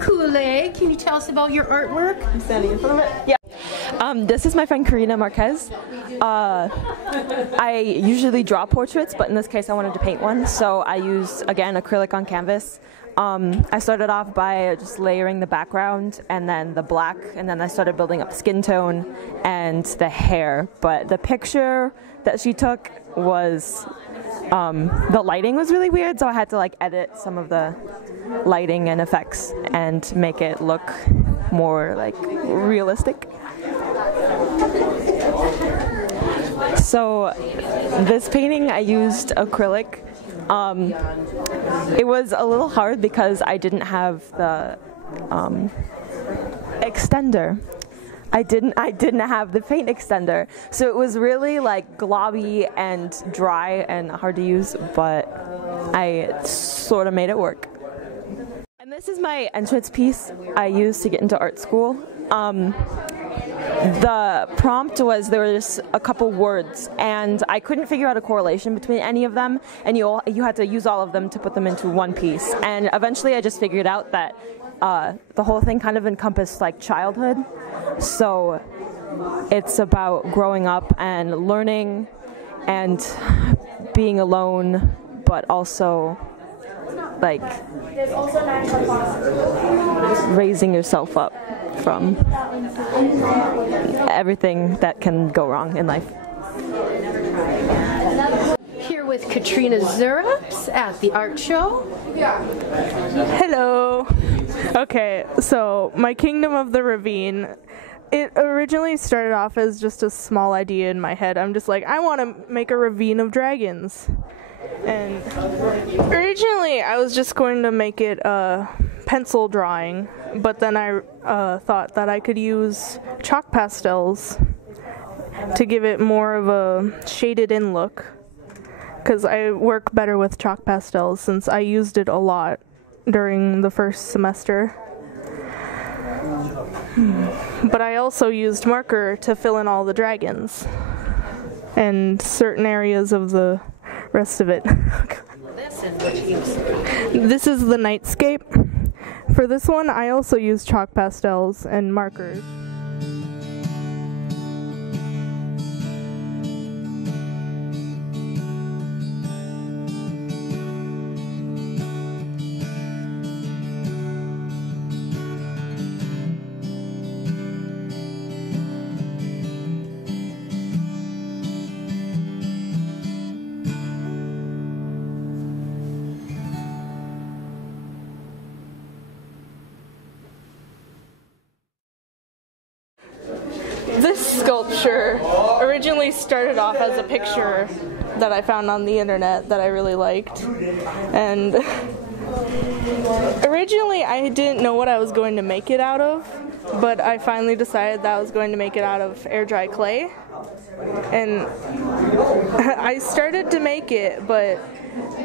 Kool-Aid. Can you tell us about your artwork? I'm standing in front of it. Yeah. This is my friend Karina Marquez. I usually draw portraits, but in this case I wanted to paint one, so I used, again, acrylic on canvas. I started off by just layering the background and then the black, and then I started building up skin tone and the hair. But the picture that she took was, the lighting was really weird, so I had to like edit some of the lighting and effects and make it look more like realistic. So this painting I used acrylic. It was a little hard because I didn't have the extender. I didn't have the paint extender, so it was really like globby and dry and hard to use, but I sort of made it work. And this is my entrance piece I used to get into art school. The prompt was there were just a couple words, and I couldn't figure out a correlation between any of them, and you had to use all of them to put them into one piece. And eventually I just figured out that the whole thing kind of encompassed like childhood. So it's about growing up and learning and being alone, but also like raising yourself up from everything that can go wrong in life. Here with Katrina Zurips at the art show. Hello. Okay, so my Kingdom of the Ravine, it originally started off as just a small idea in my head. I'm just like, I want to make a ravine of dragons. And originally I was just going to make it a pencil drawing, but then I thought that I could use chalk pastels to give it more of a shaded in look, because I work better with chalk pastels since I used it a lot during the first semester. But I also used marker to fill in all the dragons and certain areas of the rest of it. This is the nightscape. For this one, I also used chalk pastels and markers. This sculpture originally started off as a picture that I found on the internet that I really liked, and originally I didn't know what I was going to make it out of, but I finally decided that I was going to make it out of air dry clay, and I started to make it, but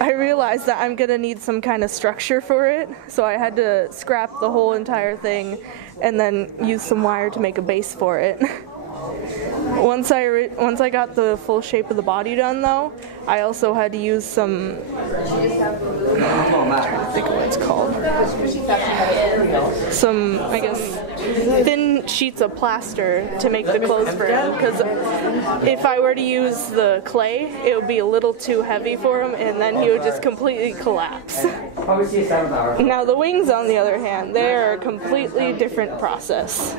I realized that I'm gonna need some kind of structure for it, so I had to scrap the whole entire thing and then use some wire to make a base for it. Once I got the full shape of the body done, though, I also had to use some, I'm trying to think of what it's called, some, I guess, thin sheets of plaster to make the clothes for him, because if I were to use the clay, it would be a little too heavy for him, and then he would just completely collapse. Now the wings, on the other hand, they're a completely different process.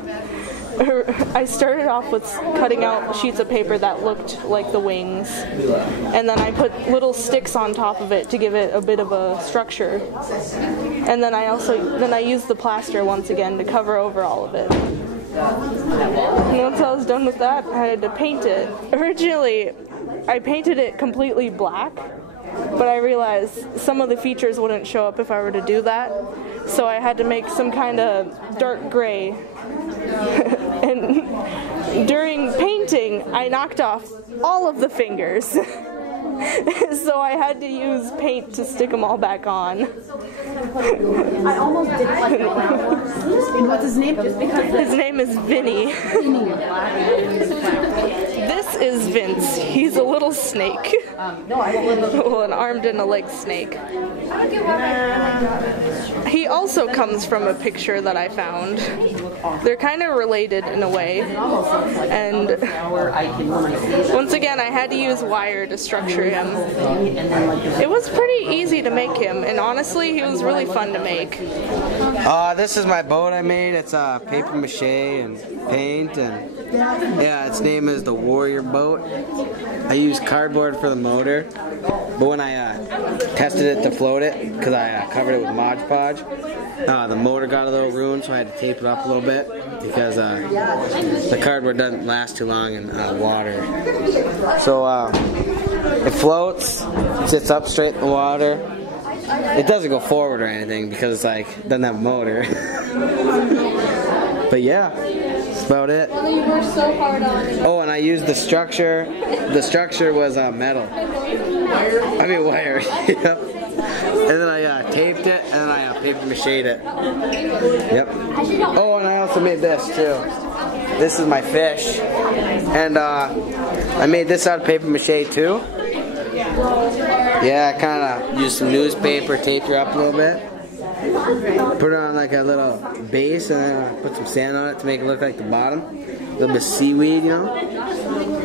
I started off with cutting out sheets of paper that looked like the wings, and then I put little sticks on top of it to give it a bit of a structure, and then I used the plaster once again to cover over all of it. And once I was done with that, I had to paint it. Originally, I painted it completely black, but I realized some of the features wouldn't show up if I were to do that, so I had to make some kind of dark gray. And during painting, I knocked off all of the fingers, so I had to use paint to stick them all back on. I almost didn't like the flower. What's his name? Just because his name is Vinny. This is Vince. He's a little snake. Well, an armed and a legged snake. He also comes from a picture that I found. They're kind of related in a way. And once again, I had to use wire to structure him. It was pretty easy to make him, and honestly, he was really fun to make. This is my boat I made. It's paper mache and paint, and yeah, its name is the Warrior Boat. I used cardboard for the motor, but when I tested it to float it, because I covered it with Mod Podge, the motor got a little ruined, so I had to tape it up a little bit because the cardboard doesn't last too long in water. So it floats, sits up straight in the water. It doesn't go forward or anything because it's like it doesn't have a motor. But yeah, that's about it. Oh, and I used the structure. The structure was metal. I mean wire. Yep. And then I taped it, and then I paper mached it. Yep. Oh, and I also made this too. This is my fish, and I made this out of paper mache too. Yeah, I kind of used some newspaper, taped her up a little bit. Put it on like a little base, and then I put some sand on it to make it look like the bottom. A little bit of seaweed, you know.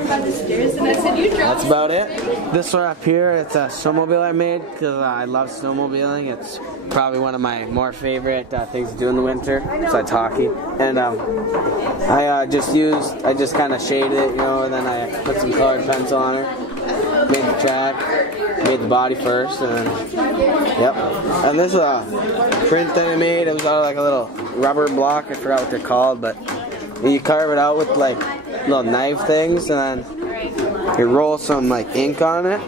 That's about it. This one up here, it's a snowmobile I made because I love snowmobiling. It's probably one of my more favorite things to do in the winter besides hockey. And I just kind of shaded it, you know, and then I put some colored pencil on her. Made the track, made the body first, and then, yep. And this is a print that I made. It was out of like a little rubber block. I forgot what they're called, but you carve it out with like little knife things, and then you roll some like ink on it.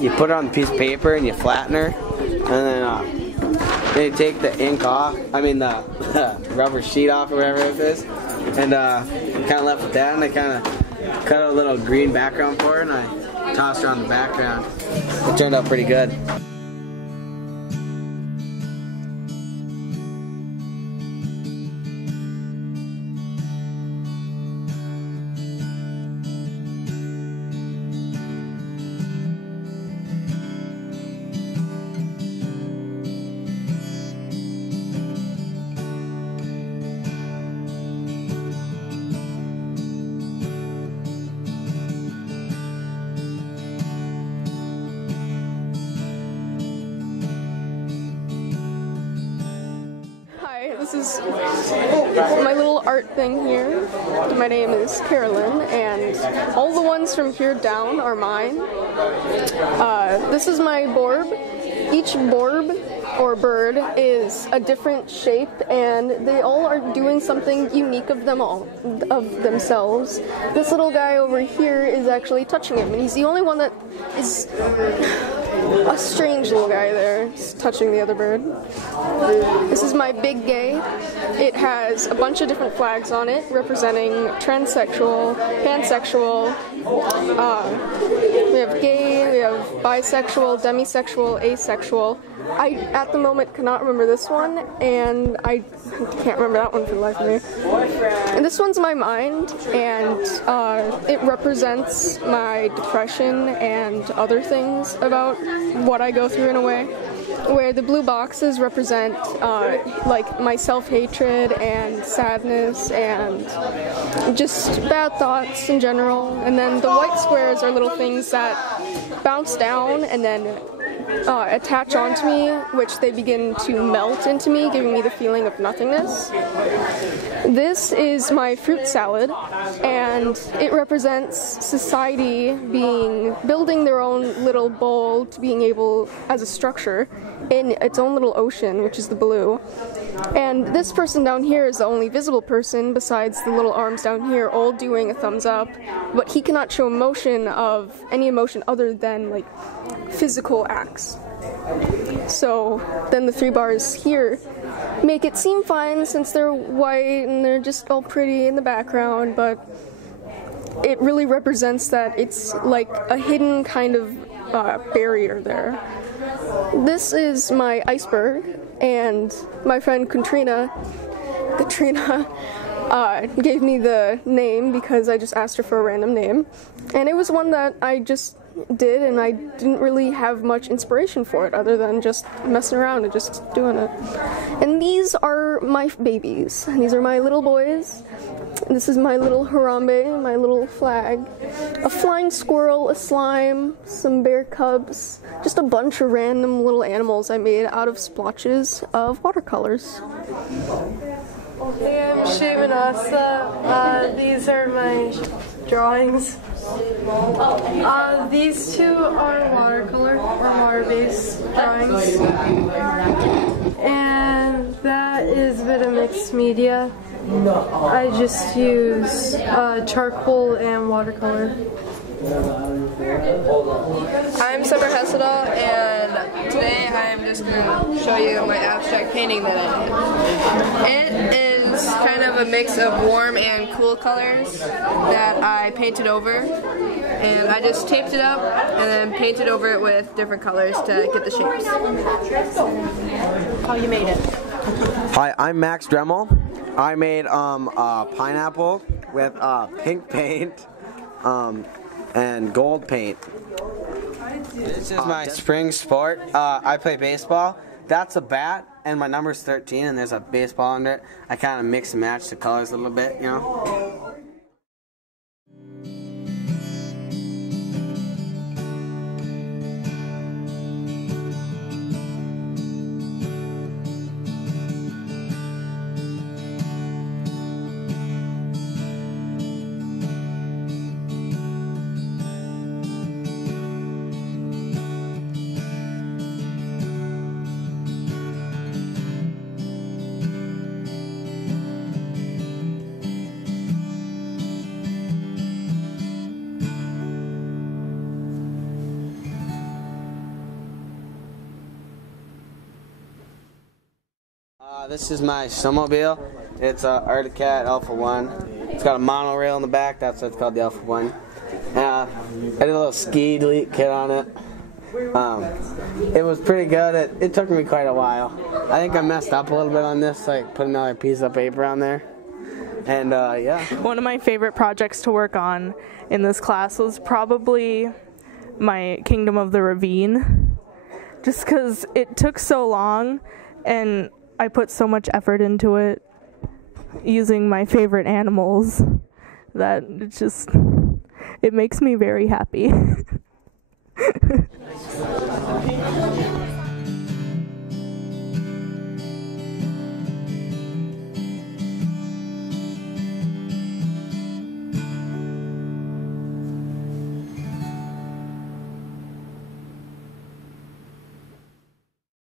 You put it on a piece of paper and you flatten her, and then you take the ink off. I mean the rubber sheet off or whatever it is, and kind of left with that. And I kind of cut a little green background for her, and I tossed her on the background. It turned out pretty good. This is my little art thing here. My name is Carolyn, and all the ones from here down are mine. This is my borb. Each borb or bird is a different shape, and they all are doing something unique of themselves. This little guy over here is actually touching him, and he's the only one that is a strange little guy there, just touching the other bird. This is my big gay. It has a bunch of different flags on it representing transsexual, pansexual, we have gay, we have bisexual, demisexual, asexual. I, at the moment, cannot remember this one, and I can't remember that one for the life of me. And this one's my mind, and it represents my depression and other things about what I go through in a way. Where the blue boxes represent like my self-hatred and sadness and just bad thoughts in general. And then the white squares are little things that bounce down and then attach onto me, which they begin to melt into me, giving me the feeling of nothingness. This is my fruit salad, and it represents society building their own little bowl to being able, as a structure, in its own little ocean, which is the blue. And this person down here is the only visible person, besides the little arms down here, all doing a thumbs up, but he cannot show any emotion other than, like, physical acts. So then the 3 bars here make it seem fine since they're white and they're just all pretty in the background, but it really represents that it's like a hidden kind of barrier there. This is my iceberg, and my friend Katrina gave me the name because I just asked her for a random name. And it was one that I just did, and I didn't really have much inspiration for it other than just messing around and just doing it. And these are my babies. These are my little boys. This is my little Harambe, my little flag. A flying squirrel, a slime, some bear cubs, just a bunch of random little animals I made out of splotches of watercolors. Hey, I'm Shaymanasa. These are my drawings. These two are watercolor or water-based drawings. And that is a bit of mixed media. I just use charcoal and watercolor. I'm Summer Hessedal, and today I'm just going to show you my abstract painting that I did. It is kind of a mix of warm and cool colors that I painted over, and I just taped it up and then painted over it with different colors to get the shapes. How you made it? Hi, I'm Max Dremel. I made a pineapple with pink paint and gold paint. This is my spring sport. I play baseball. That's a bat, and my number's 13, and there's a baseball under it. I kind of mix and match the colors a little bit, you know. This is my snowmobile. It's a Arctic Cat Alpha 1. It's got a monorail in the back. That's why it's called the Alpha 1. I did a little ski delete kit on it. It was pretty good. It took me quite a while. I think I messed up a little bit on this, like put another piece of paper on there. And yeah. One of my favorite projects to work on in this class was probably my Kingdom of the Ravine. Just because it took so long and I put so much effort into it using my favorite animals that it makes me very happy.